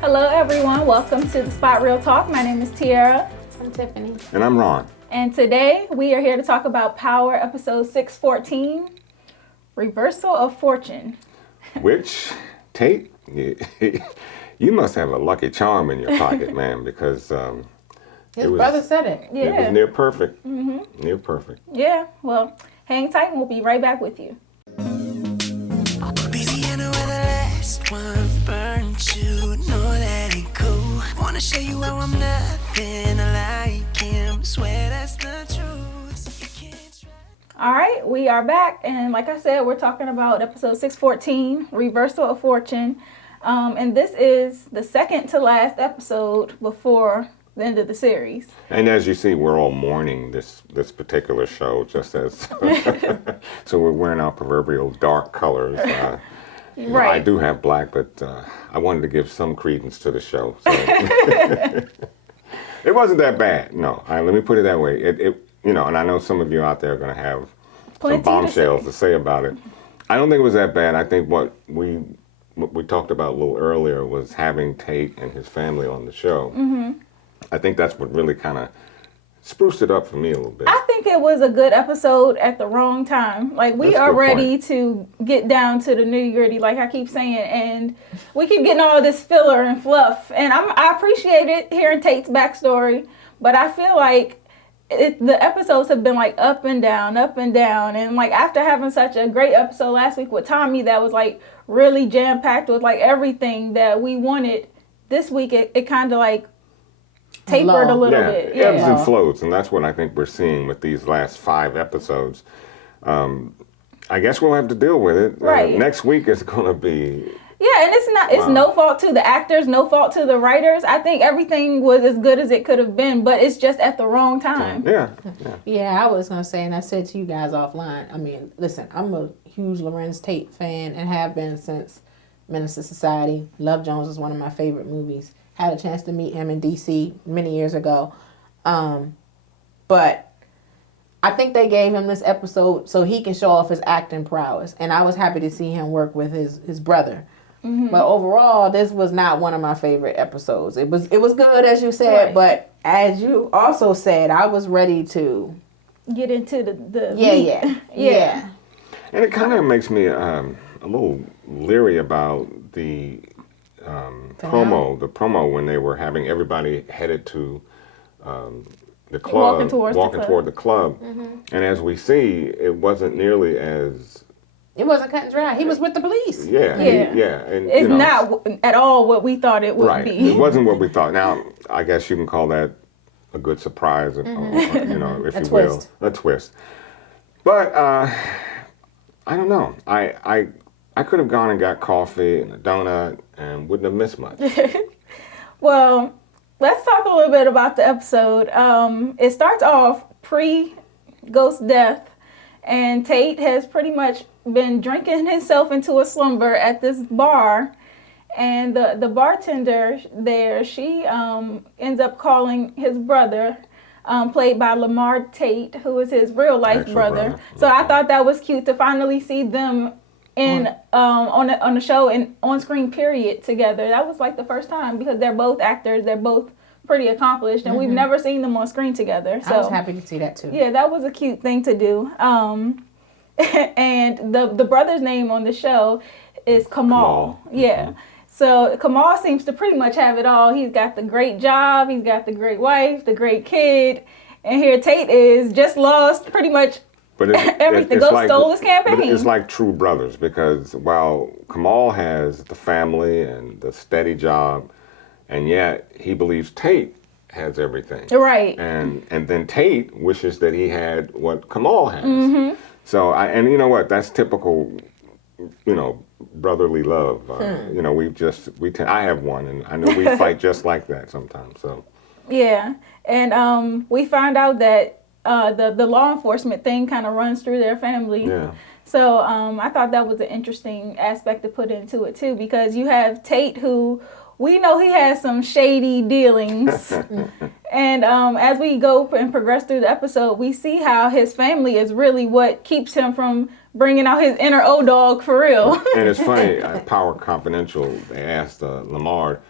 Hello everyone, welcome to the Spot Real Talk. My name is Tiara. I'm Tiffany. And I'm Ron. And today we are here to talk about Power episode 614, Reversal of Fortune. Which, Tate, you must have a lucky charm in your pocket, man, because His brother said it. Yeah. It was near perfect. Mm-hmm. Near perfect. Yeah, well, hang tight and we'll be right back with you. One burnt you, know that ain't cool. Wanna show you how I'm nothing like him. Swear that's the truth. You can't try. All right, we are back, and like I said, we're talking about episode 614, Reversal of Fortune. And this is the second to last episode before the end of the series. And as you see, we're all mourning this particular show, just as so we're wearing our proverbial dark colors. Right. I do have black, but I wanted to give some credence to the show. So. It wasn't that bad. No, let me put it that way. And I know some of you out there are going to have some bombshells to say about it. I don't think it was that bad. I think what we talked about a little earlier was having Tate and his family on the show. Mm-hmm. I think that's what really kind of spruced it up for me a little bit. I think it was a good episode at the wrong time. Like, we are ready to get down to the nitty-gritty, like I keep saying, and we keep getting all this filler and fluff. And I appreciate it, hearing Tate's backstory, but I feel like the episodes have been like up and down. And like, after having such a great episode last week with Tommy that was like really jam-packed with like everything that we wanted, this week it kind of like tapered a little bit. Yeah, ebbs and flows, and that's what I think we're seeing with these last 5 episodes. I guess we'll have to deal with it. Right. Next week is going to be... Yeah, and it's no fault to the actors, no fault to the writers. I think everything was as good as it could have been, but it's just at the wrong time. Yeah, I was going to say, and I said to you guys offline, I mean, listen, I'm a huge Lorenz Tate fan and have been since Menace to Society. Love Jones is one of my favorite movies. Had a chance to meet him in D.C. many years ago. But I think they gave him this episode so he can show off his acting prowess. And I was happy to see him work with his brother. Mm-hmm. But overall, this was not one of my favorite episodes. It was good, as you said, right. But as you also said, I was ready to get into the yeah. And it kind of makes me a little leery about the promo when they were having everybody headed to the club, walking toward the club. Mm-hmm. And as we see, it wasn't nearly as... It wasn't cut and dry. He was with the police. Yeah. And, it's not at all what we thought it would be. It wasn't what we thought. Now, I guess you can call that a good surprise, or, if you will. A twist. But, I don't know. I could have gone and got coffee and a donut and wouldn't have missed much. Well, let's talk a little bit about the episode. It starts off pre-Ghost death, and Tate has pretty much been drinking himself into a slumber at this bar, and the bartender there, she ends up calling his brother, played by Omari Tate, who is his real life brother. So I thought that was cute to finally see them on the show and on screen period together. That was like the first time, because they're both actors, they're both pretty accomplished, and we've never seen them on screen together. So I was happy to see that too. Yeah, that was a cute thing to do. And the brother's name on the show is Kamal. Yeah. Mm-hmm. So Kamal seems to pretty much have it all. He's got the great job, he's got the great wife, the great kid, and here Tate is just lost pretty much. But everything. Ghost stole his campaign. It's like true brothers, because while Kamal has the family and the steady job, and yet he believes Tate has everything. Right. And then Tate wishes that he had what Kamal has. Mm-hmm. So and you know what? That's typical, brotherly love. I have one, and I know we fight just like that sometimes. So. Yeah, and we find out that the law enforcement thing kind of runs through their family. Yeah. So I thought that was an interesting aspect to put into it too, because you have Tate, who we know he has some shady dealings. And as we go and progress through the episode, we see how his family is really what keeps him from bringing out his inner O-dog for real. And it's funny, Power Confidential, they asked Lamar,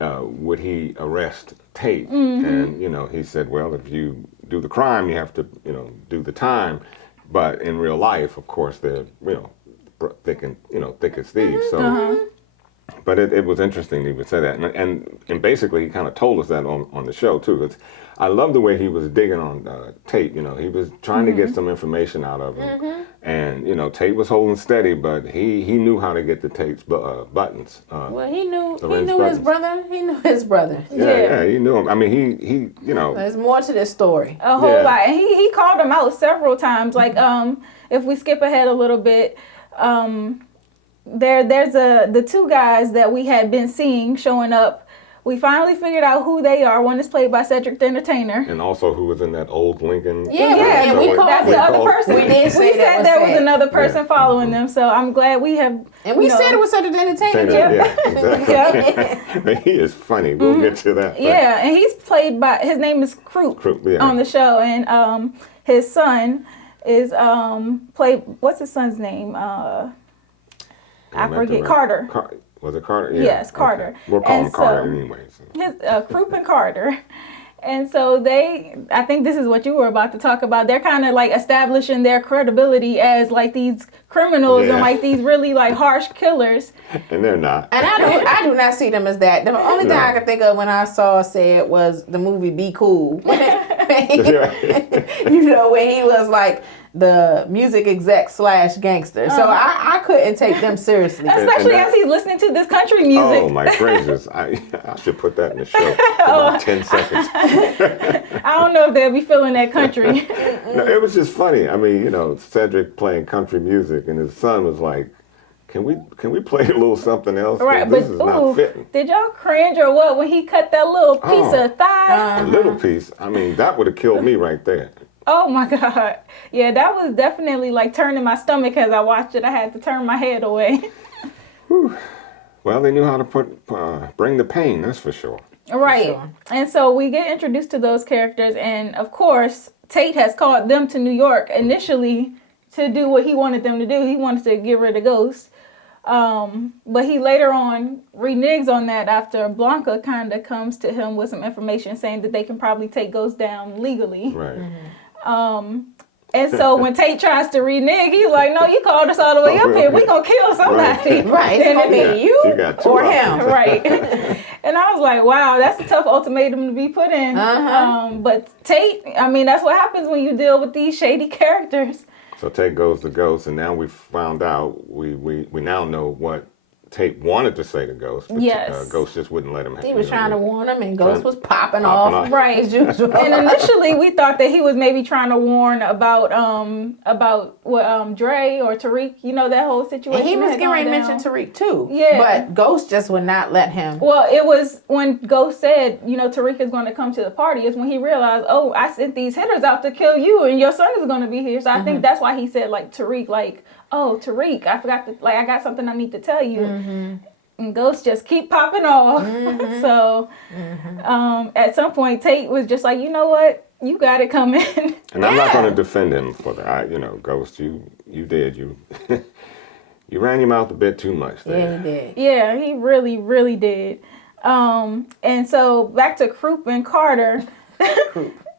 would he arrest Tate? And he said, well, if you do the crime, you have to do the time. But in real life, of course, they're thick as thieves. So. But it was interesting he would say that, and basically he kind of told us that on the show too. I love the way he was digging on Tate. He was trying to get some information out of him, and Tate was holding steady, but he knew how to get to Tate's buttons. Well, he knew his brother. He knew his brother. Yeah, he knew him. I mean, he There's more to this story. A whole lot. And he called him out several times. Like if we skip ahead a little bit. There's the two guys that we had been seeing showing up. We finally figured out who they are. One is played by Cedric the Entertainer. And also who was in that old Lincoln. Yeah. And we called the other person. We said there was another person following them. So I'm glad we have. And we said it was Cedric the Entertainer. Yeah, exactly. He is funny. We'll get to that. Yeah, and he's played by, his name is Croup on the show. And his son is played, what's his son's name? I forget. Carter. Was it Carter? Yeah. Yes, Carter. Okay. We'll call him Carter anyway. So. His Croup and Carter. And so I think this is what you were about to talk about. They're kind of like establishing their credibility as like these criminals and like these really like harsh killers. And they're not. And I do not see them as that. The only thing I could think of when I saw said was the movie Be Cool. When he was like the music exec / gangster. So I couldn't take them seriously. Especially as he's listening to this country music. Oh my gracious. I should put that in the show for about 10 seconds. I don't know if they'll be feeling that country. No, it was just funny. I mean, Cedric playing country music and his son was like, Can we play a little something else? Right, this is not fitting. Did y'all cringe or what when he cut that little piece of thigh? A little piece. I mean, that would have killed me right there. Oh my God. Yeah, that was definitely like turning my stomach as I watched it. I had to turn my head away. Well, they knew how to bring the pain, that's for sure. Right. For sure. And so we get introduced to those characters. And of course, Tate has called them to New York initially to do what he wanted them to do. He wanted to get rid of Ghost. But he later on reneges on that after Blanca kind of comes to him with some information saying that they can probably take Ghost down legally. Right. And so when Tate tries to renege, he's like, no, you called us all the way up here. We're going to kill somebody. Right. It's going to be you or him. Right. And I was like, wow, that's a tough ultimatum to be put in. But Tate, I mean, that's what happens when you deal with these shady characters. So Tate goes to Ghost, and now we found out, we now know what Tate wanted to say to Ghost, but Ghost just wouldn't let him. He was trying to warn him, and Ghost was popping off. Right. As usual. And initially, we thought that he was maybe trying to warn about what Dre or Tariq, that whole situation. And he was getting ready to mention Tariq too. Yeah. But Ghost just would not let him. Well, it was when Ghost said, Tariq is going to come to the party, is when he realized, oh, I sent these hitters out to kill you, and your son is going to be here. So I think that's why he said like Tariq, like, oh, Tariq, I forgot to, I got something I need to tell you. And Ghosts just keep popping off. So at some point, Tate was just like, you know what? You got it coming. And I'm not going to defend him for that. Ghost, you did. You ran your mouth a bit too much there. Yeah, he did. Yeah, he really, really did. And so back to Croup and Carter.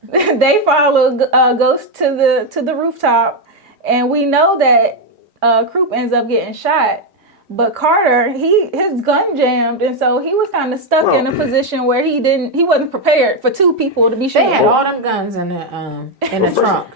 They followed Ghost to the rooftop. And we know that Croup ends up getting shot, but Carter, his gun jammed, and so he was kind of stuck in a position where he wasn't prepared for two people to be shooting. They had all them guns in the trunk,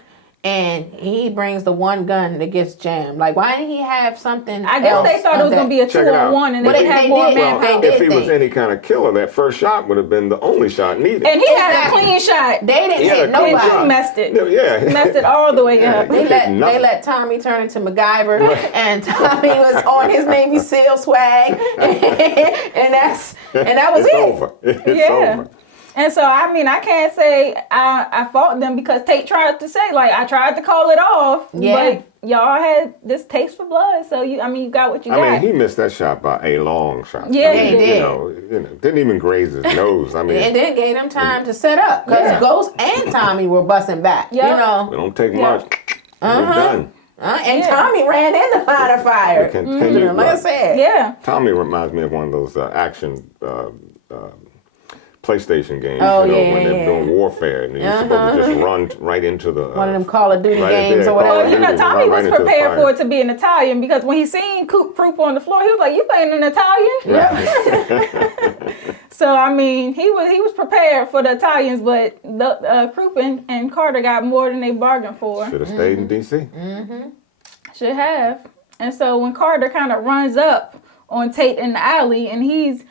and he brings the one gun that gets jammed. Like, why didn't he have something? I guess they thought it was going to be a 2-on-1, and they would have more manpower. If he was any kind of killer, that first shot would have been the only shot needed. And he had a clean shot. They didn't hit nobody. He messed it. Yeah. Messed it all the way up. They let Tommy turn into MacGyver, and Tommy was on his Navy SEAL swag, and that was it. Over. It's over. And so, I mean, I can't say I fought them because Tate tried to say, like, I tried to call it off. Yeah. But y'all had this taste for blood. So, you got what you got. I mean, he missed that shot by a long shot. Yeah, he did. Didn't even graze his nose. I mean, and then gave him time to set up because Ghost and Tommy were busting back. Yep. It don't take much. We're done. And Tommy ran in the line of fire. Can you, Like I said. Yeah. Tommy reminds me of one of those action PlayStation games, Oh, when they're doing warfare, and you're supposed to just run right into the One of them Call of Duty right games there, or whatever. Call of You know, Duty, Tommy run was right into the prepared fire. for it to be an Italian because when he seen Croup on the floor, he was like, "You playing an Italian?" So I mean, he was prepared for the Italians, but the Croup and Carter got more than they bargained for. Should have stayed in D.C. Should have. And so when Carter kind of runs up on Tate in the alley, and he's,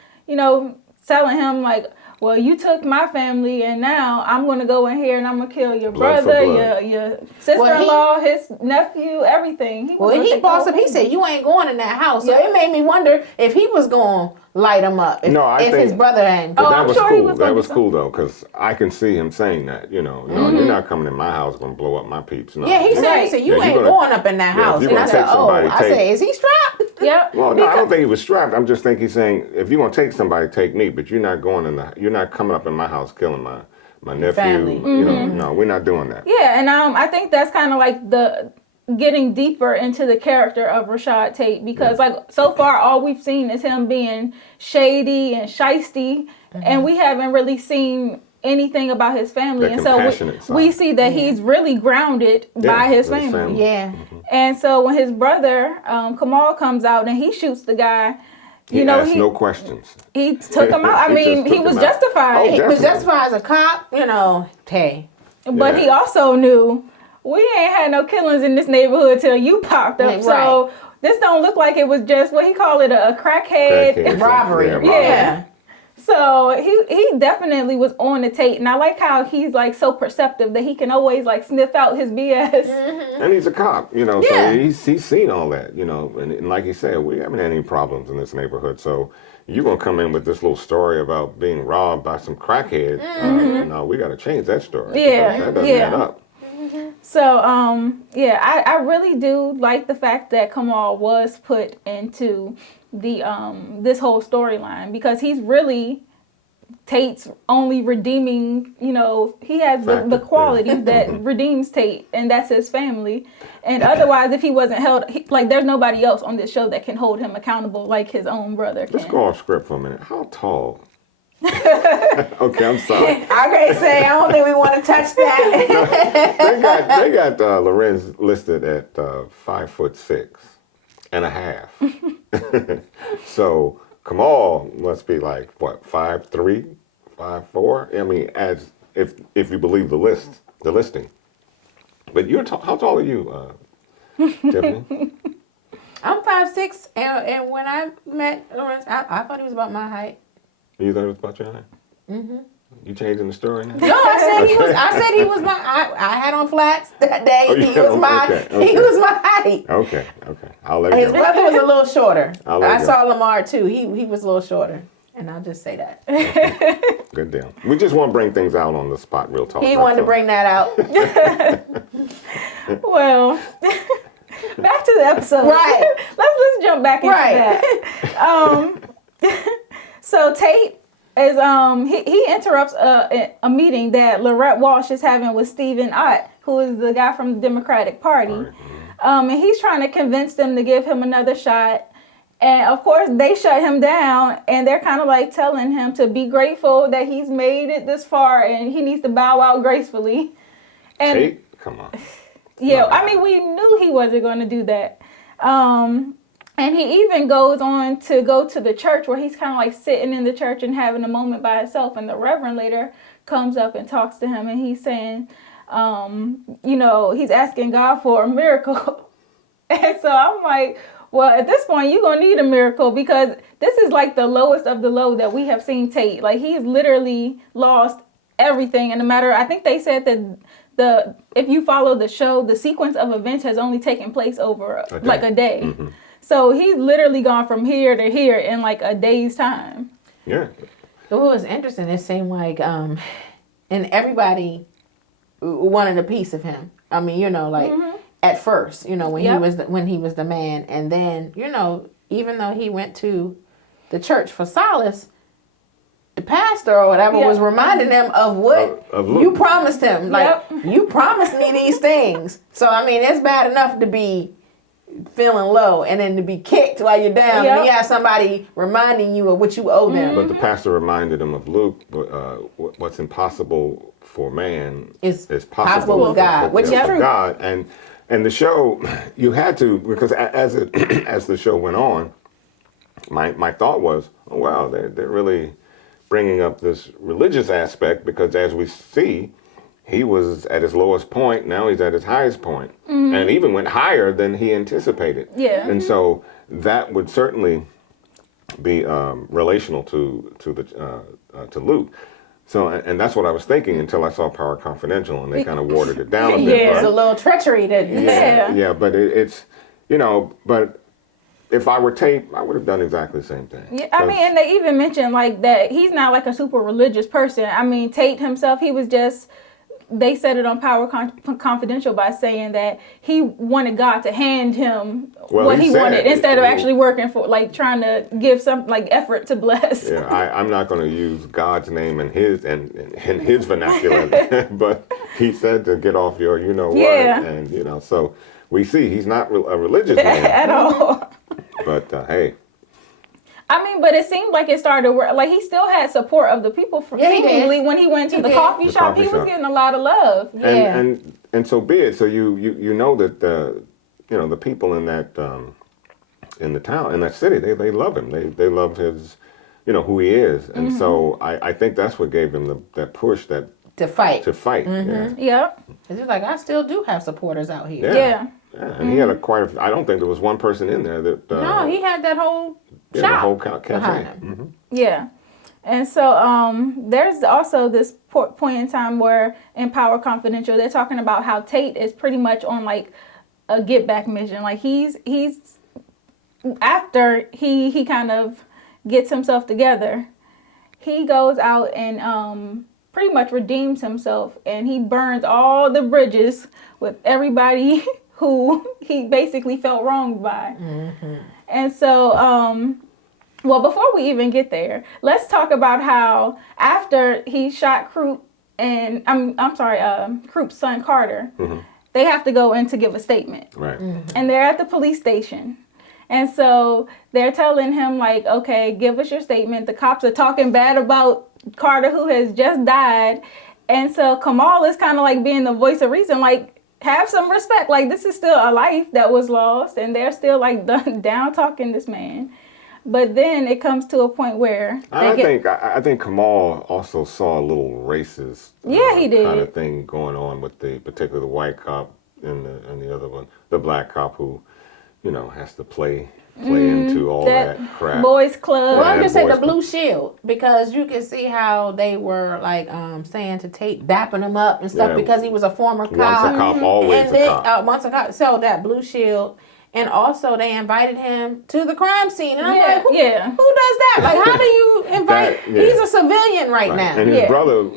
telling him like, well, you took my family, and now I'm going to go in here and I'm going to kill your Blood for brother, blood. your sister-in-law, his nephew, everything. He bossed up. He said, you ain't going in that house. So it made me wonder if he was going to light him up. If his brother hadn't. But that I'm was sure he cool. was That gonna was do cool, though, because I can see him saying that, no, you're not coming in my house going to blow up my peeps. No. Yeah, he said, you ain't going up in that house. if And you're I gonna said, take somebody, is he strapped? Yep. Well, no, I don't think he was strapped. I'm just thinking he's saying, if you're going to take somebody, take me, but you're not coming up in my house killing my nephew. Family. No, we're not doing that. Yeah, and I think that's kind of like the getting deeper into the character of Rashad Tate, because like so far all we've seen is him being shady and shisty, and we haven't really seen anything about his family, and so we see that he's really grounded by his family. Yeah. And so when his brother Kamal comes out and he shoots the guy, He asked no questions. He took him out. I mean, he was justified. He was justified as a cop, hey. But he also knew we ain't had no killings in this neighborhood till you popped up. Right. So this don't look like it was just what he called it, a crackhead robbery. Yeah. So he definitely was on the Tate, and I like how he's like so perceptive that he can always like sniff out his BS. And he's a cop, so he's seen all that, and like he said, we haven't had any problems in this neighborhood. So you're gonna come in with this little story about being robbed by some crackhead. No, we got to change that story. Yeah, that doesn't add up. So I really do like the fact that Kamal was put into the this whole storyline, because he's really Tate's only redeeming, he has the qualities that redeems Tate, and that's his family. And otherwise, if he wasn't held, there's nobody else on this show that can hold him accountable like his own brother can. Let's go off script for a minute. How tall? Okay, I'm sorry. I say I don't think we want to touch that. They got Lorenz listed at 5'6.5". So Kamal must be like what, 5'3", 5'4"? I mean, as if you believe the listing. But how tall are you, Tiffany? I'm 5'6", and when I met Lorenz, I thought he was about my height. You thought it was about your height? Mm-hmm. You changing the story now? No, I said he was my. I had on flats that day. He was my height. Okay. I'll let you His go. brother was a little shorter. I saw Lamar too. He was a little shorter, and I'll just say that. Okay. Good deal. We just want to bring things out on the spot, real talk. He wanted to bring that out. Well, back to the episode. Right. Let's jump back into that. So Tate is he interrupts a meeting that Lorette Walsh is having with Stephen Ott, who is the guy from the Democratic Party. And he's trying to convince them to give him another shot. And of course they shut him down, and they're kind of like telling him to be grateful that he's made it this far and he needs to bow out gracefully. And Tate? Come on. Yeah, I mean, we knew he wasn't going to do that. And he even goes on to go to the church, where he's kind of like sitting in the church and having a moment by himself. And the Reverend later comes up and talks to him, and he's saying, he's asking God for a miracle. And so I'm like, well, at this point, you're going to need a miracle, because this is like the lowest of the low that we have seen Tate. Like, he's literally lost everything. And I think they said that if you follow the show, the sequence of events has only taken place over a day. Mm-hmm. So he's literally gone from here to here in like a day's time. Yeah. It was interesting. It seemed like, and everybody wanted a piece of him. I mean, at first, when he was the man, and then, even though he went to the church for solace, the pastor or whatever was reminding him of what of Luke. you promised him. Like, you promised me these things. So, I mean, it's bad enough to be feeling low and then to be kicked while you're down. And you have somebody reminding you of what you owe them. But the pastor reminded him of Luke, what's impossible for man is possible with God, which is true. God. And the show, you had to, because as the show went on, my thought was, oh wow, they're really bringing up this religious aspect, because as we see, he was at his lowest point. Now he's at his highest point, and even went higher than he anticipated. Yeah. And so that would certainly be relational to Luke. So, and that's what I was thinking until I saw Power Confidential, and they kind of watered it down a bit. Yeah, it's a little treachery that. Yeah, but it's but. If I were Tate, I would have done exactly the same thing. Yeah, I mean, and they even mentioned like that he's not like a super religious person. I mean, Tate himself, he was just. They said it on Power Confidential by saying that he wanted God to hand him what he wanted instead of actually working for, like trying to give some like effort to bless. Yeah, I'm not going to use God's name in his vernacular, but he said to get off your what, and so we see he's not a religious man at all. But hey. I mean, but it seemed like it started to work. Like, he still had support of the people seemingly when he went to the coffee shop. He was getting a lot of love. Yeah. And so be it. So you know that the people in that in the town, in that city, they love him. They love his who he is. And so I think that's what gave him that push to fight. Yeah. Because he's like, I still do have supporters out here. Yeah. And he had I don't think there was one person in there that. No, he had that whole shop. The whole cafe. Yeah. And so there's also this point in time where in Power Confidential, they're talking about how Tate is pretty much on like a get back mission. Like he's after he kind of gets himself together, he goes out and pretty much redeems himself, and he burns all the bridges with everybody who he basically felt wronged by. And so, well, before we even get there, let's talk about how after he shot Croup and Croup's son Carter, they have to go in to give a statement. Right. And they're at the police station. And so they're telling him like, okay, give us your statement. The cops are talking bad about Carter, who has just died. And so Kamal is kind of like being the voice of reason, like, have some respect. Like, this is still a life that was lost, and they're still like down talking this man. But then it comes to a point where I think Kamal also saw a little racist he did kind of thing going on with particularly the white cop and the other one, the black cop who has to play into all that crap. Boys club. Well, I'm just saying the Blue Shield, because you can see how they were like saying to Tate, dapping him up and stuff because he was a former cop. Once a cop, always a cop. Once a cop. So that Blue Shield, and also they invited him to the crime scene, and I'm like, who does that? Like, how do you invite? He's a civilian right now, and his brother,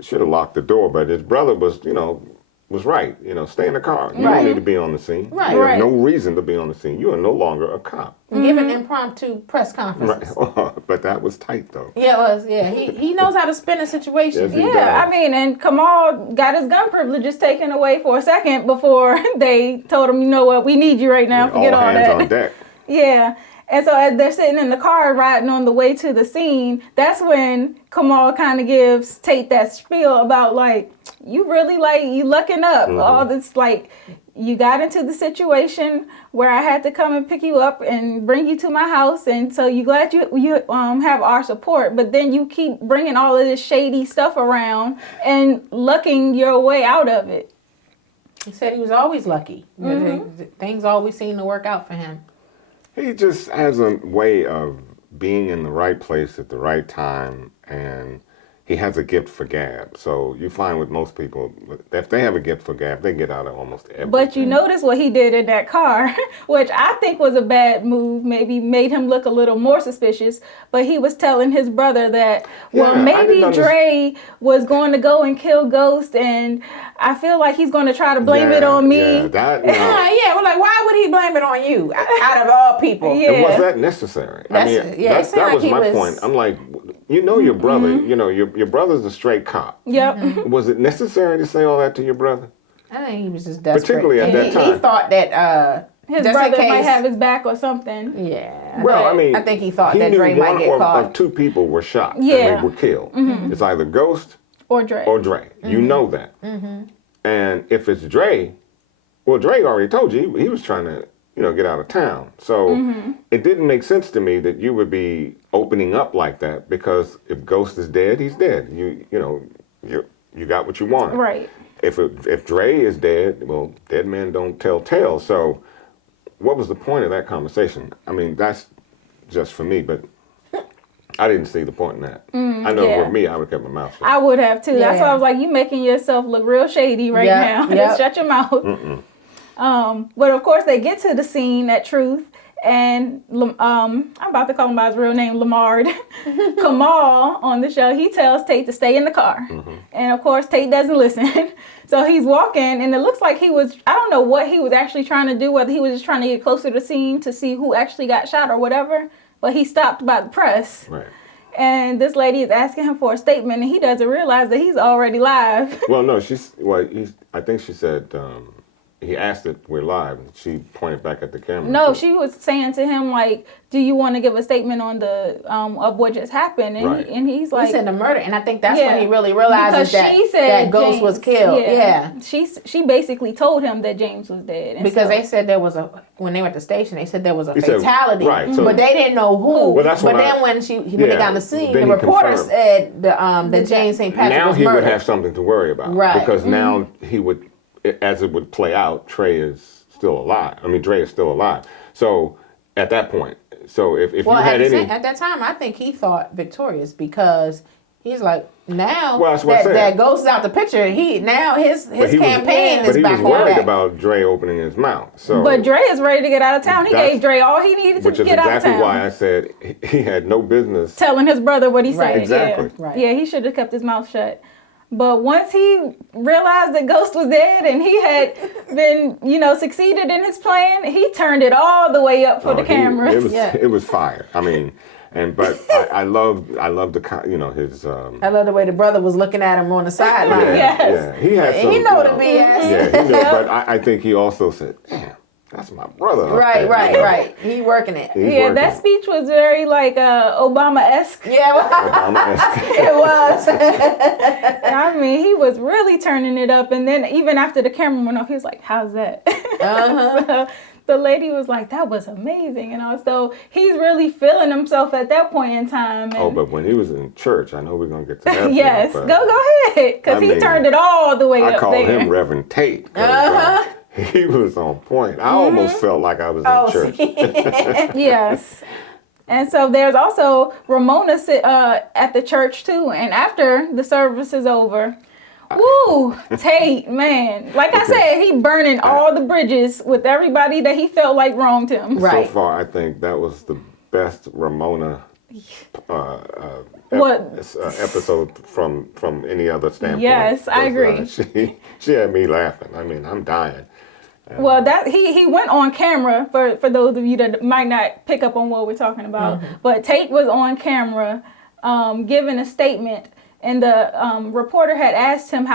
should have locked the door, but his brother was right. Stay in the car. You don't need to be on the scene. Right. You have no reason to be on the scene. You are no longer a cop. Giving impromptu press conferences. Right. But that was tight, though. Yeah, it was. Yeah, he knows how to spin a situation. Yes, I mean, and Kamal got his gun privileges taken away for a second before they told him, you know what, we need you right now. Forget all that. All hands on deck. Yeah. And so as they're sitting in the car riding on the way to the scene, that's when Kamal kind of gives Tate that spiel about like, you really like, you lucking up. All this like, you got into the situation where I had to come and pick you up and bring you to my house. And so you glad you have our support, but then you keep bringing all of this shady stuff around and lucking your way out of it. He said he was always lucky. Things always seem to work out for him. He just has a way of being in the right place at the right time, and he has a gift for gab. So you find with most people, if they have a gift for gab, they get out of almost everything. But you notice what he did in that car, which I think was a bad move, maybe made him look a little more suspicious. But he was telling his brother that, maybe Dre was going to go and kill Ghost, and I feel like he's going to try to blame it on me. Yeah, we're like, why would he blame it on you, out of all people? And was that necessary? That was my point. I'm like, you know your brother. You know your brother's a straight cop. Yep. Was it necessary to say all that to your brother? I think he was just desperate. Particularly at that time. He thought that His just brother in case, might have his back or something. Yeah. Well, I mean, I think he thought that knew Dre might get one caught. or two people were shot. Yeah. And they were killed. It's either Ghost Or Dre. or Dre. You know that. And if it's Dre, well, Dre already told you he was trying to, get out of town. So it didn't make sense to me that you would be opening up like that, because if Ghost is dead, he's dead. You got what you wanted. Right. If Dre is dead, well, dead men don't tell tales. So what was the point of that conversation? I mean, that's just for me, but I didn't see the point in that. I know yeah. for me, I would have kept my mouth shut. I would have too. That's Yeah. why I was like, you making yourself look real shady right now. Just shut your mouth. But of course, they get to the scene at Truth, and I'm about to call him by his real name, Lamard. Kamal on the show, he tells Tate to stay in the car. And of course, Tate doesn't listen. So he's walking, and it looks like I don't know what he was actually trying to do, whether he was just trying to get closer to the scene to see who actually got shot or whatever. But he stopped by the press. Right. And this lady is asking him for a statement, and he doesn't realize that he's already live. Well, no, I think she said, he asked if we're live, and she pointed back at the camera. No, she was saying to him, like, do you want to give a statement on the of what just happened? And, Right. he's like, he said the murder, and I think that's Yeah. when he really realizes because she said that Ghost was killed. Yeah. She basically told him that James was dead. And Because so, they said when they were at the station, they said there was a He said- fatality, right, so- but they didn't know who. Well, that's but what then I- when he yeah, went down the scene, then the he reporter confirmed. said that James St. Patrick Now was he murdered. would have something to worry about. Right. Because now he would, as it would play out, Trey is still alive. I mean, Dre is still alive. So at that point, if you had any... At that time, I think he thought victorious, because he's like, now Well, that's what I said. that Ghost is out the picture, his campaign But is he back was on worried track. about Dre opening his mouth. So, but Dre is ready to get out of town. He That's- gave Dre all he needed to which is get out of exactly town. why I said he had no business. Telling his brother what he said. Right. Exactly. Yeah. Right. Yeah, he should have kept his mouth shut. But once he realized that Ghost was dead and he had been, succeeded in his plan, he turned it all the way up for the cameras. It was fire. I mean, but I love the his. I love the way the brother was looking at him on the sideline. Yes. He had some. He know the BS. Yeah, he knew. But I think he also said, "Damn, that's my brother." up there," Right. He working it. He's Yeah, working that it. speech was very Obama-esque. Yeah, it was. I mean, he was really turning it up. And then even after the camera went off, he was like, how's that? So the lady was like, that was amazing. And so he's really feeling himself at that point in time. And But when he was in church, I know we're going to get to that. yes, point, go ahead. Because he turned it all the way I up call there. him Reverend Tate. 'Cause, he was on point. I almost felt like I was in church. Yes. And so there's also Ramona at the church too. And after the service is over, woo, Tate, man. Like I said, he burning all the bridges with everybody that he felt like wronged him. Right. So far, I think that was the best Ramona episode from any other standpoint. Yes, I agree. She had me laughing. I mean, I'm dying. Well, that he went on camera for those of you that might not pick up on what we're talking about. But Tate was on camera giving a statement, and the reporter had asked him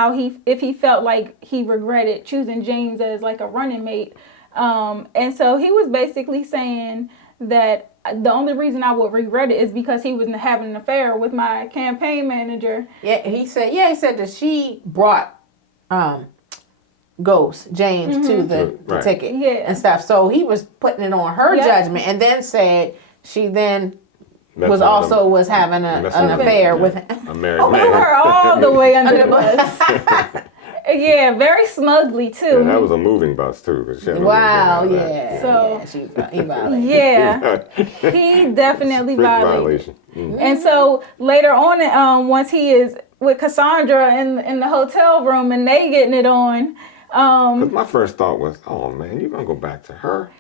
if he felt like he regretted choosing James as like a running mate, and so he was basically saying that the only reason I would regret it is because he was having an affair with my campaign manager. Yeah, he said that she brought Ghost James to the Right. ticket Yeah. and stuff. So he was putting it on her Yep. judgment, and then said she then That's was one of also them. was having an affair with a married Threw man. her all the way under the bus. Yeah, very smugly too. Yeah, that was a moving bus too. 'Cause she had no wow, reason to do yeah. that. So- He violated. Yeah, he definitely Strict violated. violation. And so later on, once he is with Cassandra in the hotel room and they getting it on, Because my first thought was, oh man, you're gonna go back to her?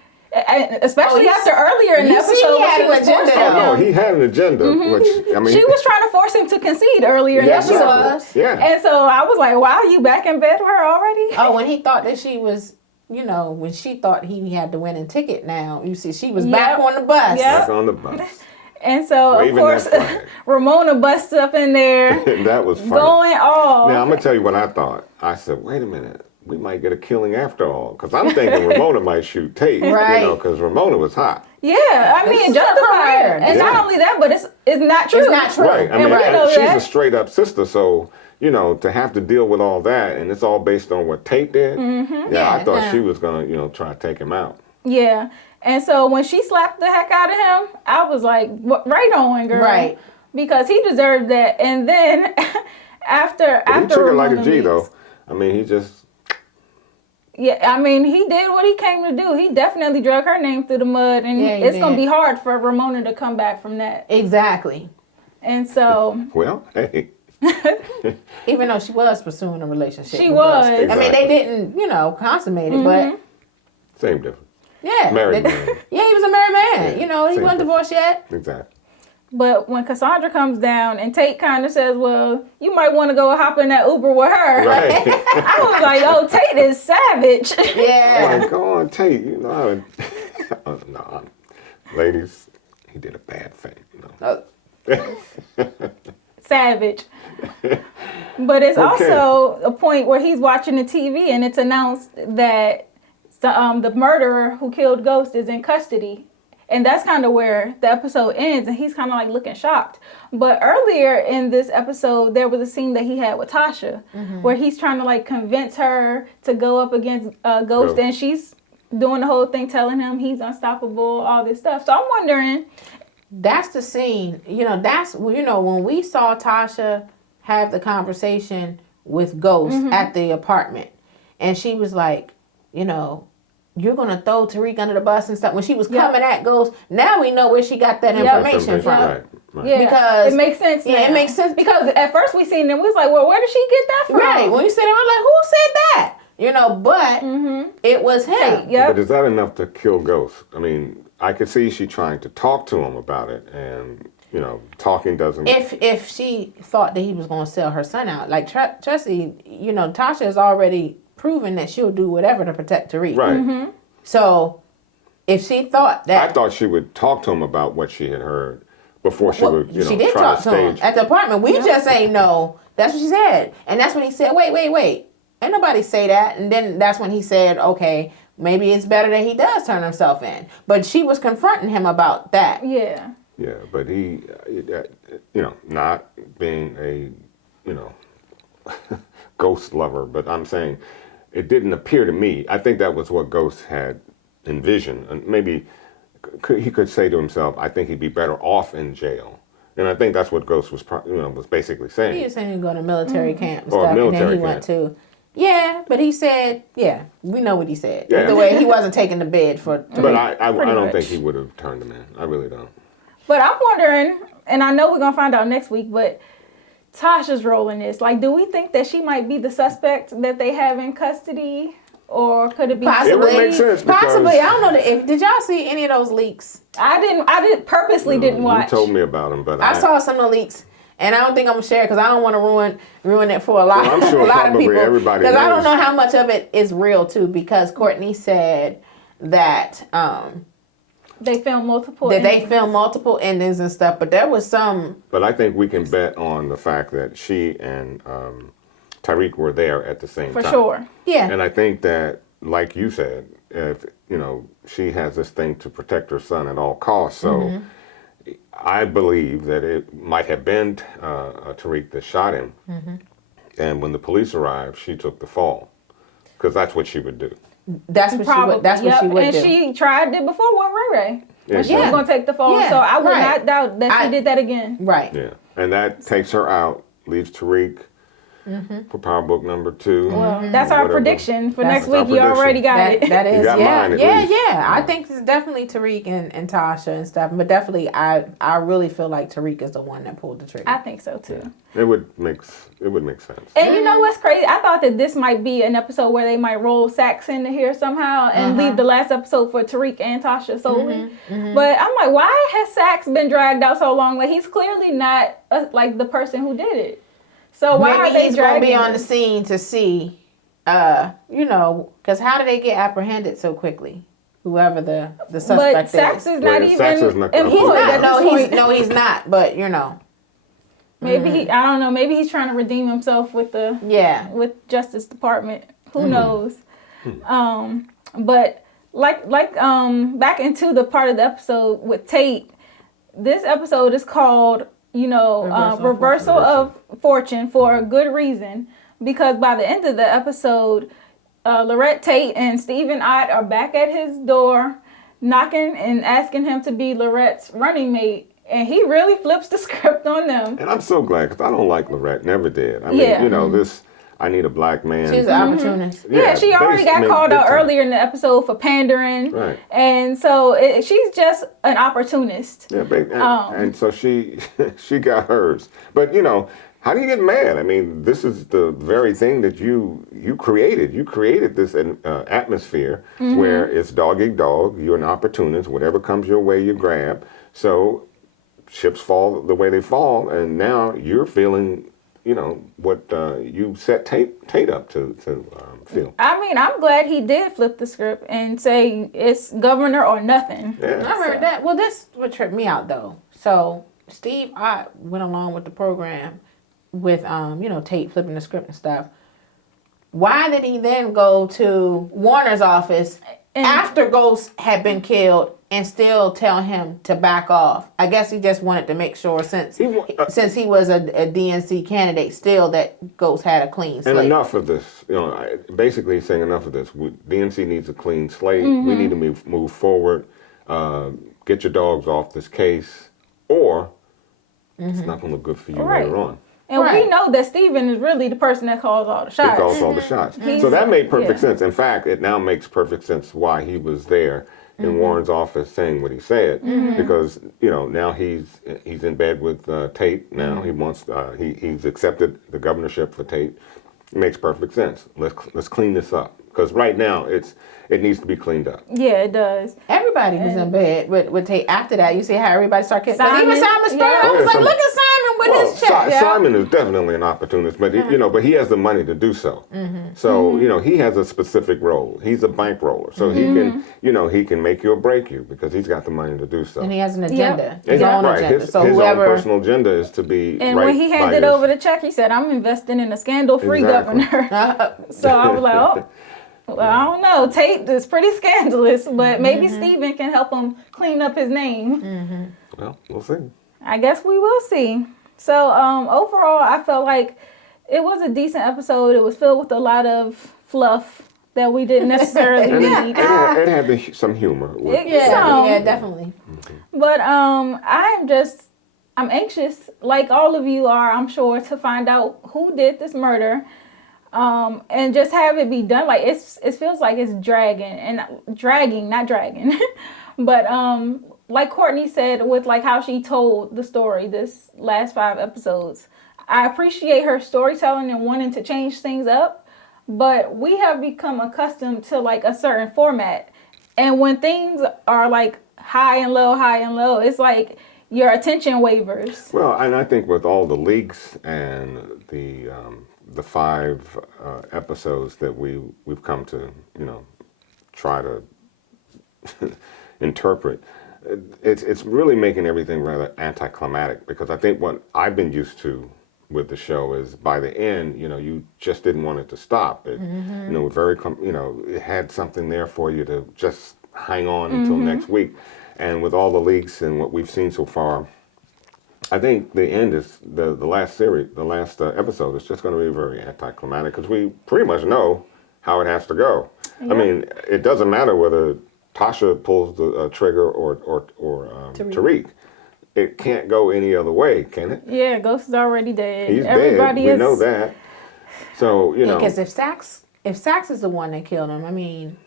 especially after earlier in the you see episode, he when had she an was agenda, forcing Oh no, him. he had an agenda, which I mean, She was trying to force him to concede earlier in the Yeah, episode. exactly. Yeah. And so I was like, wow, you back in bed with her already? Oh, when he thought that she was, when she thought he had the winning ticket now, you see, she was Yep. back on the bus. Yep. back on the bus. And so, Waving of course, that flag. Ramona busts up in there, That was funny. going off. Now, I'm going to tell you what I thought. I said, wait a minute. We might get a killing after all. Because I'm thinking Ramona might shoot Tate. Right. You know, because Ramona was hot. Yeah, I This mean, is her justified. career. And not only that, but it's not true. It's not true. Right. I mean, we know she's that. a straight up sister. So, you know, to have to deal with all that, and it's all based on what Tate did. Mm-hmm. Yeah, I Yeah, thought she was going to, you know, try to take him out. Yeah. And so when she slapped the heck out of him, I was like, right on, girl. Right. Because he deserved that. And then after But he took it like a Ramona G, leaves- though. I mean, he just... Yeah, I mean, he did what he came to do. He definitely drug her name through the mud. And Yeah, he it's going to did. be hard for Ramona to come back from that. Exactly. And so... Well, hey. Even though she was pursuing a relationship. She with was. Gus. I mean, they didn't, you know, consummate it, but Same difference. yeah. Married They- man. Yeah, he was a married man. Yeah, You know, he same wasn't difference. divorced yet. Exactly. But when Cassandra comes down and Tate kind of says, well, you might want to go hop in that Uber with her. Right. I was like, oh, Tate is savage. Yeah. I'm like, go on, Tate. You know, no, ladies, he did a bad thing. You know. Savage. But it's Okay. also a point where he's watching the TV and it's announced that the murderer who killed Ghost is in custody. And that's kind of where the episode ends, and he's kind of like looking shocked. But earlier in this episode, there was a scene that he had with Tasha, where he's trying to like convince her to go up against Ghost, True. and she's doing the whole thing, telling him he's unstoppable, all this stuff. So I'm wondering, That's the scene. You know, that's, you know, when we saw Tasha have the conversation with Ghost at the apartment, and she was like, you know, you're going to throw Tariq under the bus and stuff. When she was coming at Ghost, now we know where she got that information from. Right, right. yeah, Because- it makes sense. Yeah, it now. makes sense. Because at first we seen them, we was like, well, where did she get that from? Right. When you said it, I'm like, who said that? You know, but it was him. Yep. But is that enough to kill Ghost? I mean, I could see she trying to talk to him about it, and you know, talking doesn't. If she thought that he was going to sell her son out, like Tressie, you know, Tasha has already proven that she'll do whatever to protect Tariq. Right. So if she thought that, I thought she would talk to him about what she had heard before she well, would, you know, she did try talk to to him stage. at the apartment. We just ain't know. That's what she said, and that's when he said, "Wait, ain't nobody say that." And then that's when he said, "Okay, maybe it's better that he does turn himself in." But she was confronting him about that. Yeah. Yeah, but he, you know, not being a, you know, Ghost lover, but I'm saying it didn't appear to me. I think that was what Ghost had envisioned, and maybe he could say to himself, "I think he'd be better off in jail." And I think that's what Ghost was, was basically saying. He was saying he'd go to military camp and Or stuff, and then military he went camp. to. Yeah, but he said, yeah, we know what he said. Yeah. Either way, he wasn't taking the bid for. But I Pretty don't much. think he would have turned him in. I really don't. But I'm wondering, and I know we're going to find out next week, but Tasha's role in this, like, do we think that she might be the suspect that they have in custody? Or could it be Possibly. It would make sense because Possibly. I don't know. If did y'all see any of those leaks? I purposely didn't watch. You told me about him, but I saw some of the leaks, and I don't think I'm gonna share because I don't want to ruin it for a lot, Well, I'm sure a lot of probably people. everybody Because I don't knows. know how much of it is real too. Because Courtney said that They filmed multiple. they endings. filmed multiple endings and stuff, but there was some. But I think we can bet on the fact that she and Tariq were there at the same For time. sure. Yeah. And I think that, like you said, if you know, she has this thing to protect her son at all costs. So I believe that it might have been Tariq that shot him. And when the police arrived, she took the fall because that's what she would do. That's what she would. That's what she would and do. she tried it before with Ray Ray. When she Yeah. was going to take the fall. Yeah, So I would right. not doubt that she did that again. Right. Yeah, and that takes her out, leaves Tariq for Power Book number 2. Well, that's our Whatever. prediction for That's next week. our You already got That, it. that is, got yeah, mine at yeah, least. yeah. I think it's definitely Tariq and Tasha and stuff, but definitely I really feel like Tariq is the one that pulled the trigger. I think so too. It would make sense. And you know what's crazy? I thought that this might be an episode where they might roll Sax into here somehow and leave the last episode for Tariq and Tasha solely. But I'm like, why has Sax been dragged out so long? Like, he's clearly not like the person who did it. So why Maybe are they he's gonna dragging be on the him? scene to see, you know, because how did they get apprehended so quickly? whoever the But suspect Sax is. is not Right, Sax even is not- employed He's at not. this point. No, he's not. But you know, Maybe I don't know. Maybe he's trying to redeem himself with the with Justice Department. Who knows? But like back into the part of the episode with Tate. This episode is called Reversal of Fortune for a good reason, because by the end of the episode, Lorette Tate and Stephen Ott are back at his door, knocking and asking him to be Lorette's running mate. And he really flips the script on them. And I'm so glad, because I don't like Lorette, never did. I mean, this, I need a black man. She's an opportunist. Yeah, she already got called out earlier in the episode for pandering. Right. And so she's just an opportunist. Yeah, and so she got hers. But, how do you get mad? I mean, this is the very thing that you created. You created this atmosphere where it's dog eat dog. You're an opportunist. Whatever comes your way, you grab. So chips fall the way they fall, and now you're feeling, what you set Tate up to feel. I mean, I'm glad he did flip the script and say it's governor or nothing. Yeah. I heard that. Well, this would trip me out though. So Steve Ott went along with the program with Tate flipping the script and stuff. Why did he then go to Warner's office after Ghost had been killed and still tell him to back off? I guess he just wanted to make sure, since he was a DNC candidate, still that Ghost had a clean slate. And enough of this. Basically he's saying enough of this. DNC needs a clean slate. We need to move forward. Get your dogs off this case, or it's not going to look good for you later on. And we know that Steven is really the person that calls all the shots. He calls all the shots. So that made perfect sense. In fact, it now makes perfect sense why he was there in Warren's office saying what he said, because now he's in bed with Tate. Now he wants he's accepted the governorship for Tate. It makes perfect sense. Let's clean this up, because right now it needs to be cleaned up. Yeah, it does. Everybody was in bed with Tate. After that, you see how everybody started kissing. Even Simon Sperr Yeah. was like, look at Simon with his check. Simon is definitely an opportunist, but but he has the money to do so. So he has a specific role. He's a bankroller, so he can he can make you or break you, because he's got the money to do so. And he has an agenda. Yep. His own agenda. His So own whoever personal agenda is to be. And right when he handed over the check, he said, "I'm investing in a scandal-free governor." So I was like, "Oh, well, I don't know. Tate is pretty scandalous, but maybe Steven can help him clean up his name." Well, we'll see. I guess we will see. So overall, I felt like it was a decent episode. It was filled with a lot of fluff that we didn't necessarily need. It had some humor. Yeah, definitely. But I'm anxious, like all of you are, I'm sure, to find out who did this murder, and just have it be done. Like it feels like it's dragging, not dragging, but like Courtney said, with like how she told the story this last 5 episodes, I appreciate her storytelling and wanting to change things up, but we have become accustomed to like a certain format, and when things are like high and low, it's like your attention wavers. Well, and I think with all the leaks and the 5 episodes that we've come to try to interpret, it's really making everything rather anticlimactic, because I think what I've been used to with the show is by the end, you just didn't want it to stop. It, it had something there for you to just hang on until next week. And with all the leaks and what we've seen so far, I think the end is the last episode is just going to be very anticlimactic, because we pretty much know how it has to go. Yeah. I mean, it doesn't matter whether Tasha pulls the trigger or Tariq. It can't go any other way, can it? Yeah, Ghost is already dead. He's dead. We know that. So because if Sax is the one that killed him, I mean,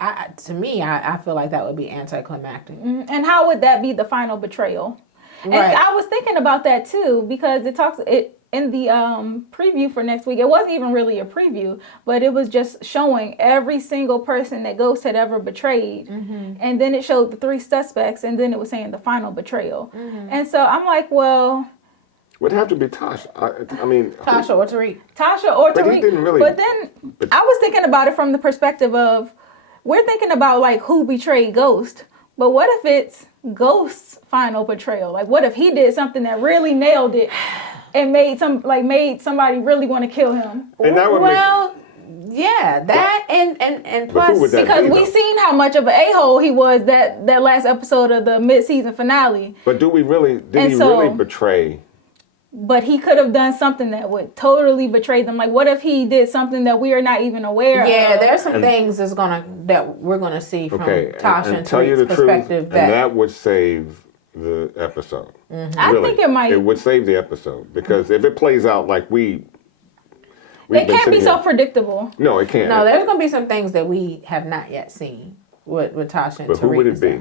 to me, I feel like that would be anticlimactic. And how would that be the final betrayal? Right. And I was thinking about that too, because it in the preview for next week, it wasn't even really a preview, but it was just showing every single person that Ghost had ever betrayed. And then it showed the 3 suspects, and then it was saying the final betrayal. And so I'm like, well, would have to be Tasha. I mean, Tasha or Tariq. Tasha or Tariq. But he didn't really. But then I was thinking about it from the perspective of, we're thinking about like who betrayed Ghost, but what if it's Ghost's final betrayal? Like, what if he did something that really nailed it and made somebody really want to kill him? And that would yeah, that and But who plus would that Because be, we though? seen how much of an a-hole he was that last episode of the mid-season finale. But did he really betray? But he could have done something that would totally betray them. Like, what if he did something that we are not even aware of? Yeah, there's some things that we're gonna see from Tasha and tell you the perspective. truth, and that would save the episode. Mm-hmm. I think it might. It would save the episode because if it plays out like it can't be so predictable. No, it can't. No, there's gonna be some things that we have not yet seen with Tasha and But who would it be?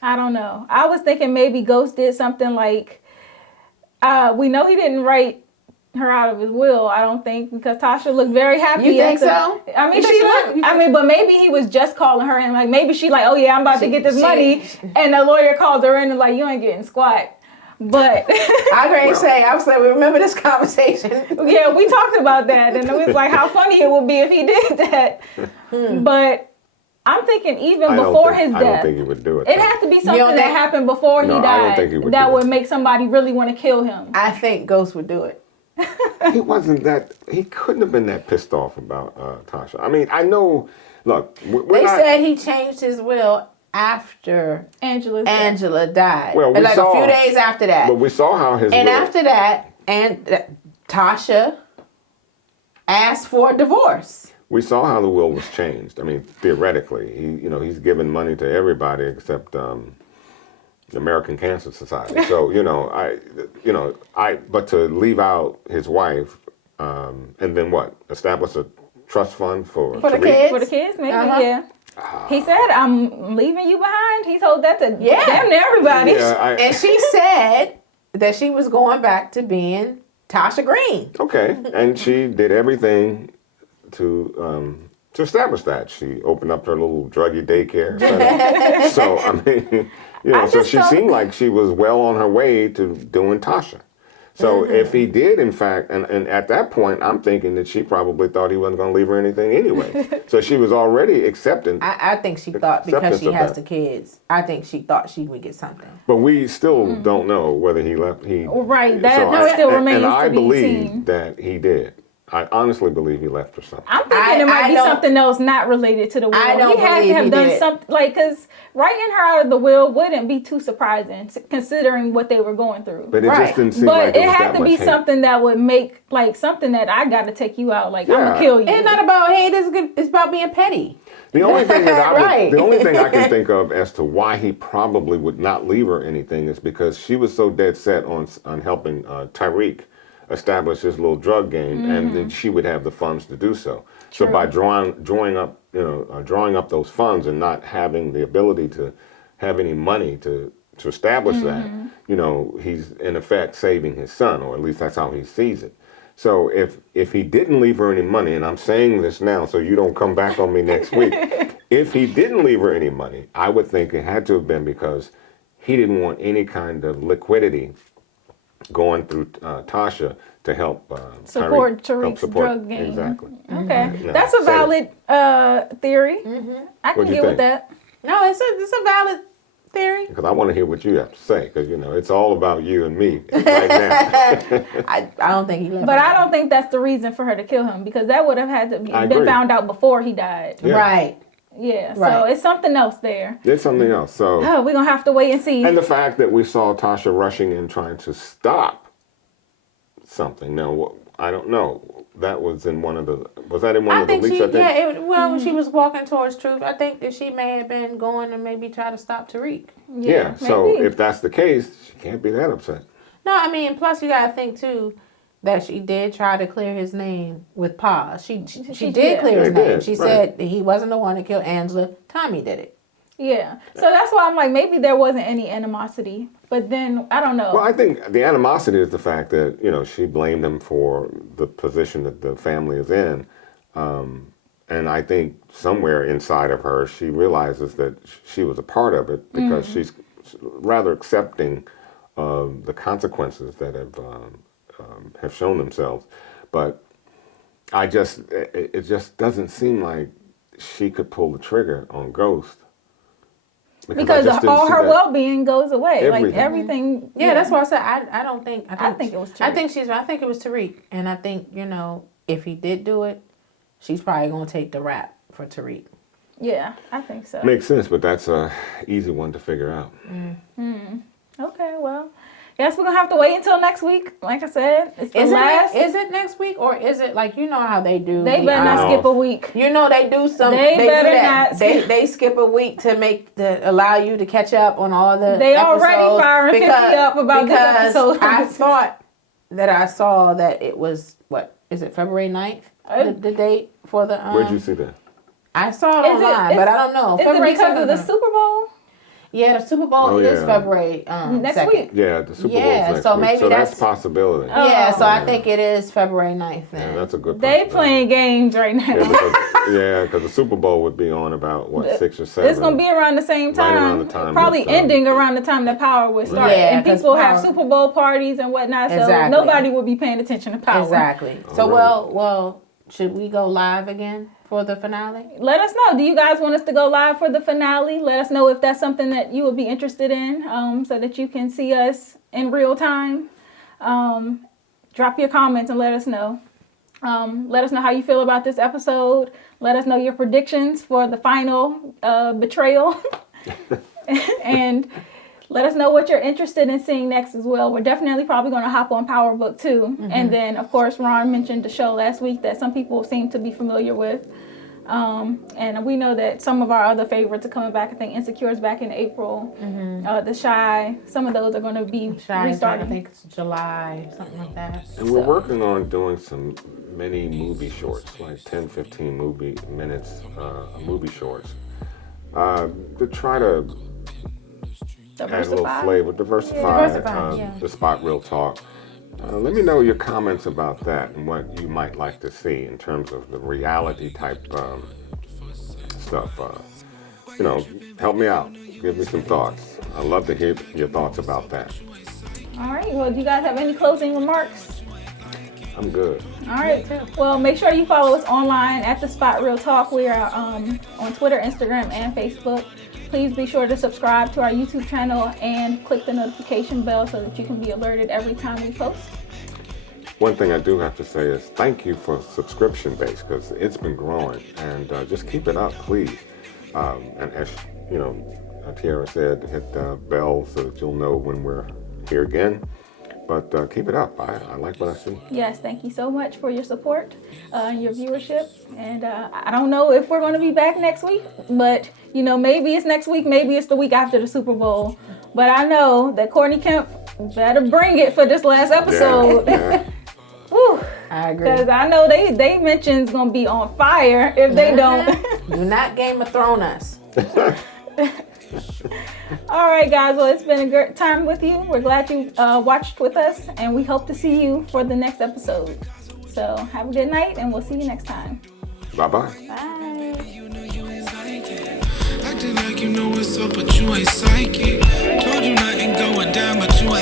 I don't know. I was thinking maybe Ghost did something like, we know he didn't write her out of his will, I don't think, because Tasha looked very happy. You think so? I mean, but maybe he was just calling her and like, maybe she like, oh yeah, I'm about to get this money. And the lawyer calls her in and like, you ain't getting squat. But I was like, remember this conversation? Yeah, we talked about that. And it was like, how funny it would be if he did that. But I'm thinking even before his death. I don't think he would do it. It had to be something that happened before he died I don't think he would that would make somebody really want to kill him. I think Ghost would do it. He wasn't that. He couldn't have been that pissed off about Tasha. I mean, I know. Look, they said he changed his will after Angela died. Well, we saw, a few days after that. But we saw how his. And after that, Tasha asked for a divorce. We saw how the will was changed. I mean, theoretically, he's given money to everybody except the American Cancer Society. So but to leave out his wife, and then what? Establish a trust fund for the kids. For the kids, maybe. Yeah. He said, "I'm leaving you behind." He told that to damn near everybody. Yeah, and she said that she was going back to being Tasha Green. Okay, and she did everything to establish that. She opened up her little druggy daycare. So I mean, so she seemed like she was well on her way to doing Tasha. So if he did, in fact, and at that point, I'm thinking that she probably thought he wasn't going to leave her anything anyway. So she was already accepting. I think she thought because she has the kids, I think she thought she would get something. But we still don't know whether he left. Right, that still remains to be seen. And I believe that he did. I honestly believe he left her something. I'm thinking it might be something else not related to the will. He had to have done something, because writing her out of the will wouldn't be too surprising considering what they were going through. But it just didn't seem like it was had to be something that would make, like, something that I got to take you out. Like, I'm going to kill you. It's not about hate. It's about being petty. The only thing the only thing I can think of as to why he probably would not leave her anything is because she was so dead set on helping Tyreek establish his little drug game, and then she would have the funds to do so. True. So by drawing up those funds and not having the ability to have any money to establish that, he's in effect saving his son, or at least that's how he sees it. So if he didn't leave her any money, and I'm saying this now so you don't come back on me next week, if he didn't leave her any money, I would think it had to have been because he didn't want any kind of liquidity going through Tasha to help support Tariq's drug game. Exactly. Okay, that's a valid theory. I can get with that. No, it's a valid theory. Because I want to hear what you have to say, because it's all about you and me right now. I don't think he left. But I don't think that's the reason for her to kill him, because that would have had to been found out before he died. Yeah. Right. Yeah, so it's something else there. There's something else. So we're going to have to wait and see. And the fact that we saw Tasha rushing in trying to stop something. Now, I don't know. That was in one of the... Was that in one of the leaks, I think? When she was walking towards truth, I think that she may have been going to maybe try to stop Tariq. Yeah, so if that's the case, she can't be that upset. No, I mean, plus you got to think, too, that she did try to clear his name with Pa. She did clear his name. She said he wasn't the one to kill Angela. Tommy did it. Yeah. So that's why I'm like, maybe there wasn't any animosity. But then, I don't know. Well, I think the animosity is the fact that, she blamed him for the position that the family is in. And I think somewhere inside of her, she realizes that she was a part of it because she's rather accepting of the consequences that have shown themselves. But it just doesn't seem like she could pull the trigger on Ghost. Because all her well-being goes away. Everything. Like everything. Yeah, that's why I said I don't think. I think it was Tariq. I think it was Tariq, and I think if he did do it, she's probably gonna take the rap for Tariq. Yeah, I think so. Makes sense, but that's a easy one to figure out. Okay, well, guess we're gonna have to wait until next week. Like I said, it's the last. Is it next week or is it like how they do? They better not skip a week. They do some. They better do that. not. They skip a week to allow you to catch up on all the. They episodes already firing 50 up about this episode. I thought that I saw that it was is it February 9th? The date for the. Where'd you see that? I saw it online, but I don't know. Is it because of the Super Bowl? Yeah, the Super Bowl is February next 2nd. week. Yeah, the Super Bowl is next so week. maybe So that's a possibility. Yeah, so I think it is February 9th then. Yeah, that's a good They playing games right now. Because the Super Bowl would be on about, 6 or 7. It's going to be around the same time. Right around the time. Probably ending around the time that Power would start. Yeah, and people have Super Bowl parties and whatnot, so nobody will be paying attention to Power. Exactly. So, well, should we go live again for the finale? Let us know. Do you guys want us to go live for the finale? Let us know if that's something that you would be interested in, so that you can see us in real time. Drop your comments and let us know. Let us know how you feel about this episode. Let us know your predictions for the final betrayal. And let us know what you're interested in seeing next as well. We're definitely probably going to hop on Power Book 2. Mm-hmm. And then, of course, Ron mentioned the show last week that some people seem to be familiar with. And we know that some of our other favorites are coming back. I think Insecure is back in April. Mm-hmm. The Shy, some of those are going to be restarting. I think it's July, something like that. And we're working on doing some mini movie shorts, like 10, 15 minutes movie shorts, to try to add a little flavor, diversify the Spot Real Talk. Let me know your comments about that and what you might like to see in terms of the reality type stuff. Help me out. Give me some thoughts. I'd love to hear your thoughts about that. All right. Well, do you guys have any closing remarks? I'm good. All right. Well, make sure you follow us online at The Spot Real Talk. We are on Twitter, Instagram, and Facebook. Please be sure to subscribe to our YouTube channel and click the notification bell so that you can be alerted every time we post. One thing I do have to say is thank you for subscription base, because it's been growing, and just keep it up, please. And as Tiara said, hit the bell so that you'll know when we're here again. But keep it up. I like what I see. Yes, thank you so much for your support, your viewership. And I don't know if we're going to be back next week, but, maybe it's next week, maybe it's the week after the Super Bowl. But I know that Courtney Kemp better bring it for this last episode. Yeah. Whew. I agree. Because I know they mention's going to be on fire if they don't. Do not Game of Thrones us. All right, guys. Well, it's been a great time with you. We're glad you watched with us, and we hope to see you for the next episode. So have a good night, and we'll see you next time. Bye-bye. Bye. Acting like you know what's up, but you ain't psychic. Told you nothing going down, but you